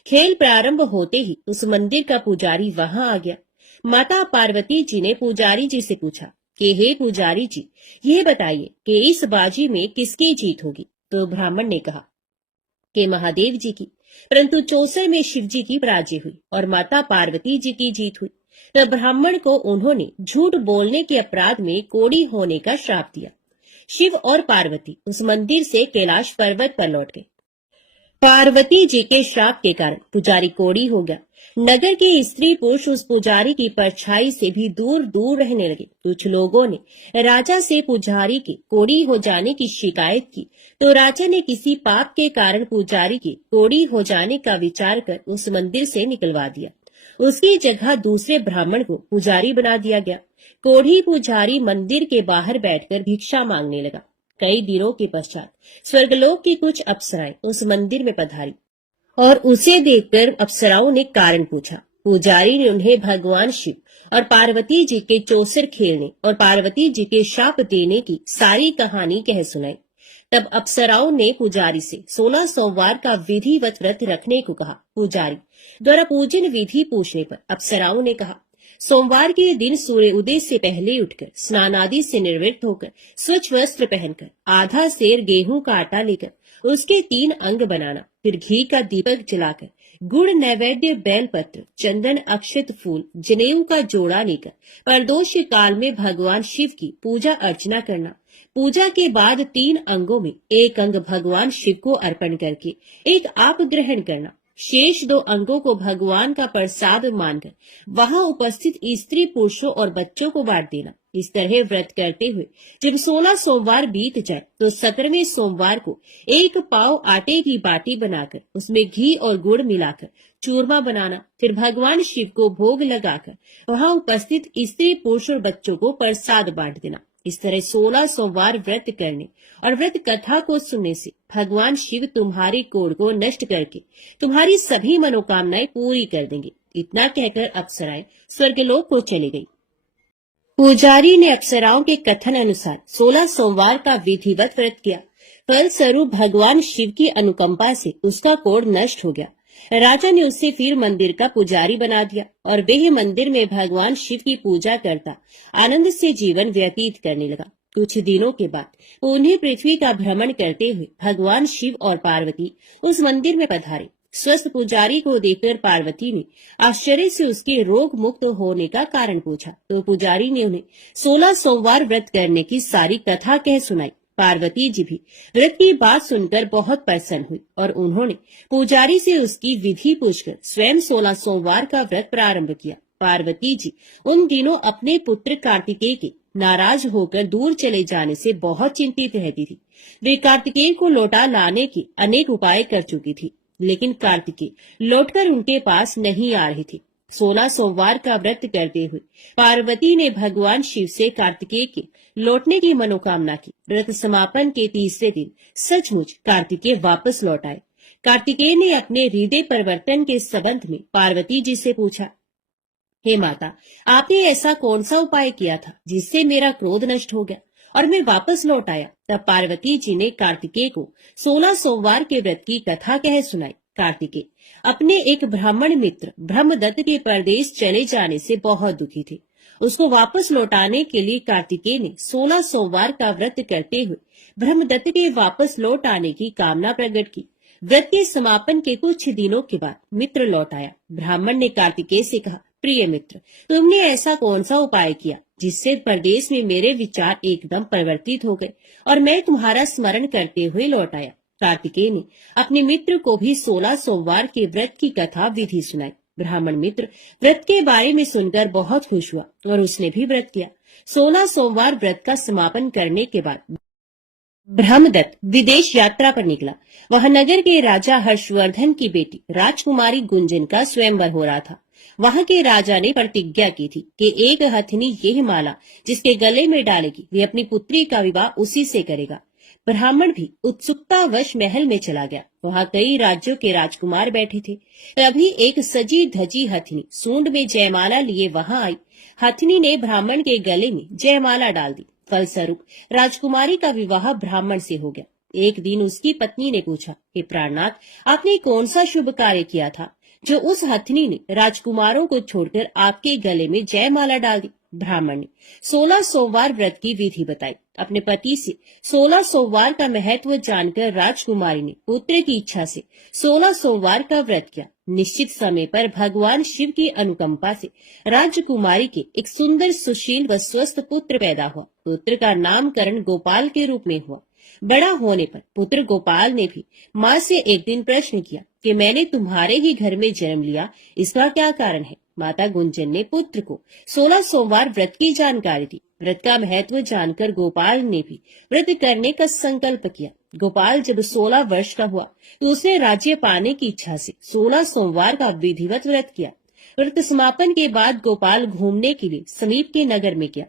खेल प्रारंभ होते ही उस मंदिर का पुजारी वहां आ गया। माता पार्वती जी ने पुजारी जी से पूछा कि हे पुजारी जी, ये बताइए कि इस बाजी में किसकी जीत होगी। तो ब्राह्मण ने कहा कि महादेव जी की, परंतु चौसर में शिव जी की पराजय हुई और माता पार्वती जी की जीत हुई। तब ब्राह्मण को उन्होंने झूठ बोलने के अपराध में कोढ़ी होने का श्राप दिया। शिव और पार्वती उस मंदिर से कैलाश पर्वत पर लौट गए। पार्वती जी के श्राप के कारण पुजारी कोढ़ी हो गया, नगर के स्त्री पुरुष उस पुजारी की परछाई से भी दूर दूर रहने लगे। कुछ लोगों ने राजा से पुजारी के कोढ़ी हो जाने की शिकायत की, तो राजा ने किसी पाप के कारण पुजारी के कोढ़ी हो जाने का विचार कर उस मंदिर से निकलवा दिया। उसकी जगह दूसरे ब्राह्मण को पुजारी बना दिया गया। कोढ़ी पुजारी मंदिर के बाहर बैठकर भिक्षा मांगने लगा। कई दिनों के पश्चात स्वर्गलोक की कुछ अप्सराएं उस मंदिर में पधारी और उसे देखकर अप्सराओं ने कारण पूछा। पुजारी ने उन्हें भगवान शिव और पार्वती जी के चौसर खेलने और पार्वती जी के शाप देने की सारी कहानी कह सुनाई। तब अप्सराओं ने पुजारी से 16 सोमवार का विधिवत व्रत रखने को कहा। पुजारी द्वारा पूजन विधि पूछने पर अप्सराओं ने कहा, सोमवार के दिन सूर्य उदय से पहले उठकर स्नान आदि से निवृत्त होकर स्वच्छ वस्त्र पहनकर आधा सेर गेहूं का आटा लेकर उसके 3 अंग बनाना, फिर घी का दीपक जलाकर गुड़ नैवेद्य बेलपत्र चंदन अक्षत फूल जनेऊ का जोड़ा लेकर प्रदोष काल में भगवान शिव की पूजा अर्चना करना। पूजा के बाद 3 अंगों में एक अंग भगवान शिव को अर्पण करके एक आप ग्रहण करना। शेष 2 अंगों को भगवान का प्रसाद मानकर वहां उपस्थित स्त्री पुरुषों और बच्चों को बांट देना। इस तरह व्रत करते हुए जब 16 सोमवार बीत जाए तो 17वें सोमवार को 1 पाव आटे की बाटी बनाकर उसमें घी और गुड़ मिलाकर चूरमा बनाना। फिर भगवान शिव को भोग लगाकर वहां उपस्थित स्त्री पुरुष और बच्चों को प्रसाद बांट देना। इस तरह 16 सोमवार व्रत करने और व्रत कथा को सुनने से भगवान शिव तुम्हारे कोढ़ को नष्ट करके तुम्हारी सभी मनोकामनाएं पूरी कर देंगे। इतना कहकर अप्सराएं स्वर्गलोक को चली गई। पुजारी ने अप्सराओं के कथन अनुसार 16 सोमवार का विधिवत व्रत किया। फलस्वरूप भगवान शिव की अनुकंपा से उसका कोढ़ नष्ट हो गया। राजा ने उसे फिर मंदिर का पुजारी बना दिया और वह मंदिर में भगवान शिव की पूजा करता आनंद से जीवन व्यतीत करने लगा। कुछ दिनों के बाद उन्हें पृथ्वी का भ्रमण करते हुए भगवान शिव और पार्वती उस मंदिर में पधारे। स्वस्थ पुजारी को देखकर पार्वती ने आश्चर्य से उसके रोग मुक्त होने का कारण पूछा, तो पुजारी ने उन्हें 16 सोमवार व्रत करने की सारी कथा कह सुनाई। पार्वती जी भी व्रत की बात सुनकर बहुत प्रसन्न हुई और उन्होंने पुजारी से उसकी विधि पूछकर स्वयं 16 सोमवार का व्रत प्रारंभ किया। पार्वती जी उन दिनों अपने पुत्र कार्तिकेय के नाराज होकर दूर चले जाने से बहुत चिंतित रहती थी। वे कार्तिकेय को लौटा लाने के अनेक उपाय कर चुकी थी, लेकिन कार्तिकेय लौटकर उनके पास नहीं आ रहे थे। 16 सोमवार का व्रत करते हुए पार्वती ने भगवान शिव से कार्तिकेय के लौटने की मनोकामना की। व्रत समापन के तीसरे दिन सचमुच कार्तिकेय वापस लौट आए। कार्तिकेय ने अपने हृदय परिवर्तन के संबंध में पार्वती जी से पूछा, हे माता, आपने ऐसा कौन सा उपाय किया था जिससे मेरा क्रोध नष्ट हो गया और मैं वापस लौट आया? तब पार्वती जी ने कार्तिकेय को 16 सोमवार के व्रत की कथा कह सुनाई। कार्तिकेय अपने एक ब्राह्मण मित्र ब्रह्मदत्त के परदेश चले जाने से बहुत दुखी थे। उसको वापस लौटाने के लिए कार्तिकेय ने 16 सोमवार का व्रत करते हुए ब्रह्मदत्त के वापस लौट आने की कामना प्रकट की। व्रत के समापन के कुछ दिनों के बाद मित्र लौट आया। ब्राह्मण ने कार्तिकेय से कहा, प्रिय मित्र, तुमने ऐसा कौन सा उपाय किया जिससे प्रदेश में मेरे विचार एकदम परिवर्तित हो गए और मैं तुम्हारा स्मरण करते हुए लौट आया? कार्तिकेय ने अपने मित्र को भी 16 सोमवार के व्रत की कथा विधि सुनाई। ब्राह्मण मित्र व्रत के बारे में सुनकर बहुत खुश हुआ और उसने भी व्रत किया। 16 सोमवार व्रत का समापन करने के बाद ब्रह्मदत्त विदेश यात्रा पर निकला। वह नगर के राजा हर्षवर्धन की बेटी राजकुमारी गुंजन का स्वयंवर हो रहा था। वहां के राजा ने प्रतिज्ञा की थी कि एक हथिनी यह माला जिसके गले में डालेगी वे अपनी पुत्री का विवाह उसी से करेगा। ब्राह्मण भी उत्सुकतावश महल में चला गया। वहां कई राज्यों के राजकुमार बैठे थे। तभी एक सजी धजी हथिनी सूंड में जयमाला लिए वहां आई। हथिनी ने ब्राह्मण के गले में जयमाला डाल दी। फलस्वरूप राजकुमारी का विवाह ब्राह्मण से हो गया। एक दिन उसकी पत्नी ने पूछा, हे प्राणनाथ, आपने कौन सा शुभ कार्य किया था जो उस हथिनी ने राजकुमारों को छोड़कर आपके गले में जयमाला डाल दी? ब्राह्मण ने 16 सोमवार व्रत की विधि बताई। अपने पति से 16 सोमवार का महत्व जानकर राजकुमारी ने पुत्र की इच्छा से 16 सोमवार का व्रत किया। निश्चित समय पर भगवान शिव की अनुकंपा से राजकुमारी के एक सुंदर, सुशील व स्वस्थ पुत्र पैदा हुआ। पुत्र का नामकरण गोपाल के रूप में हुआ। बड़ा होने पर पुत्र गोपाल ने भी माँ से एक दिन प्रश्न किया कि मैंने तुम्हारे ही घर में जन्म लिया, इसका क्या कारण है। माता गुंजन ने पुत्र को 16 सोमवार व्रत की जानकारी दी। व्रत का महत्व जानकर गोपाल ने भी व्रत करने का संकल्प किया। गोपाल जब 16 वर्ष का हुआ तो उसने राज्य पाने की इच्छा से 16 सोमवार का विधिवत व्रत किया। व्रत समापन के बाद गोपाल घूमने के लिए समीप के नगर में गया।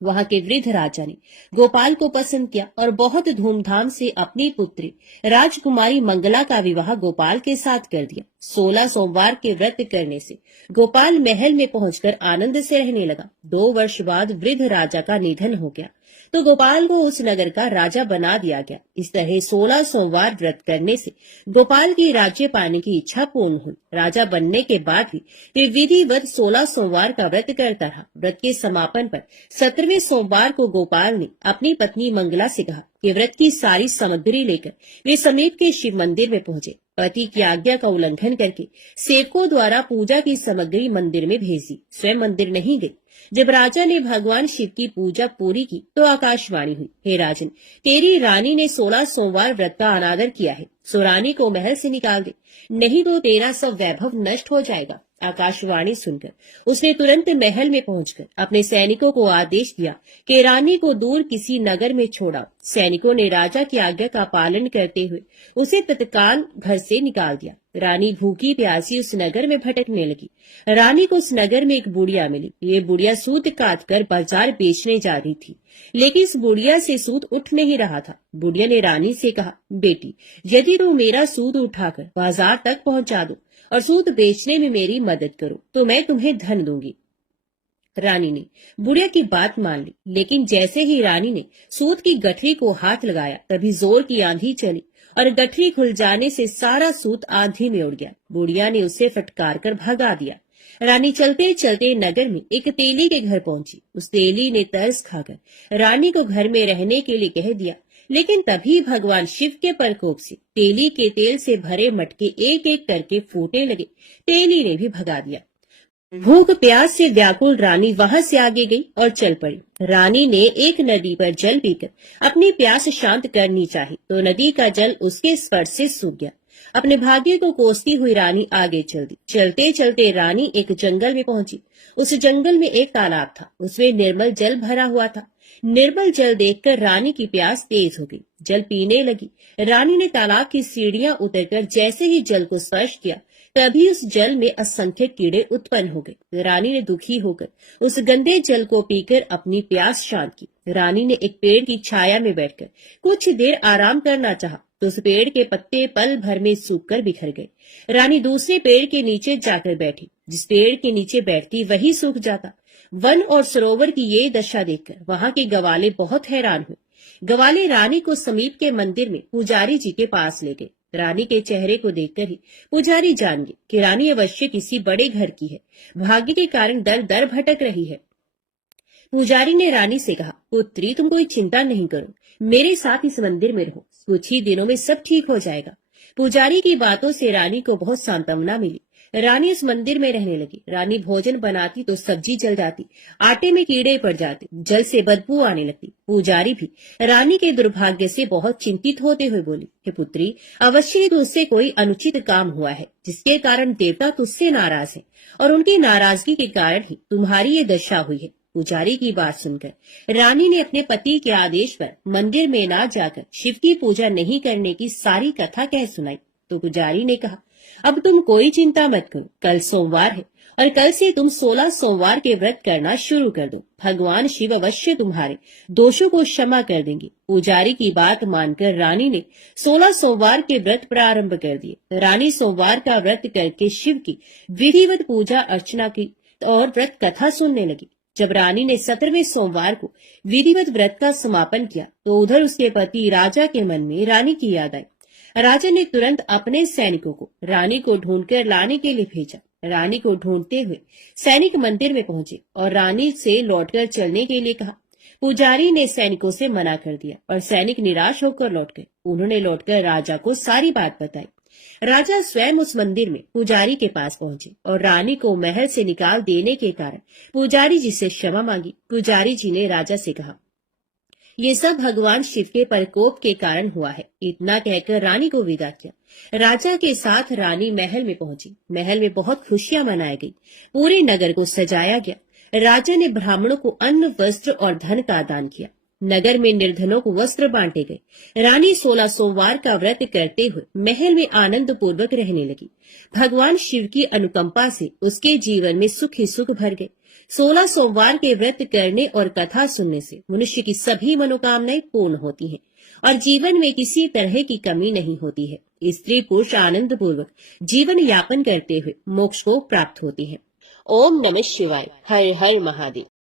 वहां के वृद्ध राजा ने गोपाल को पसंद किया और बहुत धूमधाम से अपनी पुत्री राजकुमारी मंगला का विवाह गोपाल के साथ कर दिया। 16 सोमवार के व्रत करने से गोपाल महल में पहुंचकर आनंद से रहने लगा। 2 वर्ष बाद वृद्ध राजा का निधन हो गया तो गोपाल को उस नगर का राजा बना दिया गया। इस तरह 16 सोमवार व्रत करने से गोपाल की राज्य पाने की इच्छा पूर्ण हुई। राजा बनने के बाद भी वे विधिवत 16 सोमवार का व्रत करता रहा। व्रत के समापन पर 17वें सोमवार को गोपाल ने अपनी पत्नी मंगला से कहा कि व्रत की सारी सामग्री लेकर वे समीप के शिव मंदिर में पहुंचे। पति की आज्ञा का उल्लंघन करके सेवकों द्वारा पूजा की सामग्री मंदिर में भेज दी। स्वयं मंदिर नहीं गई। जब राजा ने भगवान शिव की पूजा पूरी की तो आकाशवाणी हुई, हे राजन, तेरी रानी ने 16 सोमवार व्रत का अनादर किया है, सो रानी को महल से निकाल दे, नहीं तो तेरा सब वैभव नष्ट हो जाएगा। आकाशवाणी सुनकर उसने तुरंत महल में पहुंचकर अपने सैनिकों को आदेश दिया कि रानी को दूर किसी नगर में छोड़ा। सैनिकों ने राजा की आज्ञा का पालन करते हुए उसे तत्काल घर से निकाल दिया। रानी भूखी प्यासी उस नगर में भटकने लगी। रानी को उस नगर में एक बुढ़िया मिली। ये बुढ़िया सूत काट कर बाजार बेचने जा रही थी, लेकिन इस बुढ़िया से सूत उठ नहीं रहा था। बुढ़िया ने रानी से कहा, बेटी, यदि तुम मेरा सूत उठाकर बाजार तक पहुंचा दो और सूत बेचने में मेरी मदद करो तो मैं तुम्हें धन दूंगी। रानी ने बुढ़िया की बात मान ली, लेकिन जैसे ही रानी ने सूत की गठरी को हाथ लगाया तभी जोर की आंधी चली और गठरी खुल जाने से सारा सूत आंधी में उड़ गया। बुढ़िया ने उसे फटकार कर भगा दिया। रानी चलते चलते नगर में एक तेली के घर पहुंची। उस तेली ने तरस खाकर रानी को घर में रहने के लिए कह दिया, लेकिन तभी भगवान शिव के प्रकोप से तेली के तेल से भरे मटके एक एक करके फूटने लगे। तेली ने भी भगा दिया। भूख प्यास से व्याकुल रानी वहां से आगे गई और चल पड़ी। रानी ने एक नदी पर जल पीकर अपनी प्यास शांत करनी चाही तो नदी का जल उसके स्पर्श से सूख गया। अपने भाग्य को कोसती हुई रानी आगे चल दी। चलते चलते रानी एक जंगल में पहुंची। उस जंगल में एक तालाब था, उसमें निर्मल जल भरा हुआ था। निर्मल जल देखकर रानी की प्यास तेज हो गई। जल पीने लगी। रानी ने तालाब की सीढ़ियां उतरकर जैसे ही जल को स्पर्श किया तभी उस जल में असंख्य कीड़े उत्पन्न हो गए। रानी ने दुखी होकर उस गंदे जल को पीकर अपनी प्यास शांत की। रानी ने एक पेड़ की छाया में बैठकर कुछ देर आराम करना चाहा तो उस पेड़ के पत्ते पल भर में सूखकर बिखर गए। रानी दूसरे पेड़ के नीचे जाकर बैठी। जिस पेड़ के नीचे बैठती वही सूख जाता। वन और सरोवर की ये दशा देखकर वहां के गवाले बहुत हैरान हुए। गवाले रानी को समीप के मंदिर में पुजारी जी के पास ले गए। रानी के चेहरे को देखकर ही पुजारी जान गए कि रानी अवश्य किसी बड़े घर की है, भाग्य के कारण दर दर भटक रही है। पुजारी ने रानी से कहा, पुत्री, तुम कोई चिंता नहीं करो, मेरे साथ इस मंदिर में रहो, कुछ ही दिनों में सब ठीक हो जाएगा। पुजारी की बातों से रानी को बहुत सांत्वना मिली। रानी उस मंदिर में रहने लगी। रानी भोजन बनाती तो सब्जी जल जाती, आटे में कीड़े पड़ जाते, जल से बदबू आने लगती। पुजारी भी रानी के दुर्भाग्य से बहुत चिंतित होते हुए बोली, हे पुत्री, अवश्य ही तुझसे कोई अनुचित काम हुआ है जिसके कारण देवता तुझसे नाराज है और उनकी नाराजगी के कारण ही तुम्हारी ये दशा हुई है। पुजारी की बात सुनकर रानी ने अपने पति के आदेश पर मंदिर में न जाकर शिव की पूजा नहीं करने की सारी कथा कह सुनाई। तो पुजारी ने कहा, अब तुम कोई चिंता मत करो, कल सोमवार है और कल से तुम 16 सोमवार के व्रत करना शुरू कर दो। भगवान शिव अवश्य तुम्हारे दोषों को क्षमा कर देंगे। पुजारी की बात मानकर रानी ने 16 सोमवार के व्रत प्रारंभ कर दिए। रानी सोमवार का व्रत करके शिव की विधिवत पूजा अर्चना की और व्रत कथा सुनने लगी। जब रानी ने 17वें सोमवार को विधिवत व्रत का समापन किया तो उधर उसके पति राजा के मन में रानी की याद आई। राजा ने तुरंत अपने सैनिकों को रानी को ढूंढकर लाने के लिए भेजा। रानी को ढूंढते हुए सैनिक मंदिर में पहुंचे और रानी से लौटकर चलने के लिए कहा। पुजारी ने सैनिकों से मना कर दिया और सैनिक निराश होकर लौट गए। उन्होंने लौटकर राजा को सारी बात बताई। राजा स्वयं उस मंदिर में पुजारी के पास पहुंचे और रानी को महल से निकाल देने के कारण पुजारी जी से क्षमा मांगी। पुजारी जी ने राजा से कहा, ये सब भगवान शिव के प्रकोप के कारण हुआ है। इतना कहकर रानी को विदा किया। राजा के साथ रानी महल में पहुंची। महल में बहुत खुशियां मनाई गई। पूरे नगर को सजाया गया। राजा ने ब्राह्मणों को अन्न, वस्त्र और धन का दान किया। नगर में निर्धनों को वस्त्र बांटे गए। रानी 16 सोमवार का व्रत करते हुए महल में आनंद पूर्वक रहने लगी। भगवान शिव की अनुकंपा से उसके जीवन में सुख ही सुख भर गए। 16 सोमवार के व्रत करने और कथा सुनने से मनुष्य की सभी मनोकामनाएं पूर्ण होती हैं और जीवन में किसी तरह की कमी नहीं होती है। स्त्री पुरुष आनंद पूर्वक जीवन यापन करते हुए मोक्ष को प्राप्त होती है। ओम नमः शिवाय। हर हर महादेव।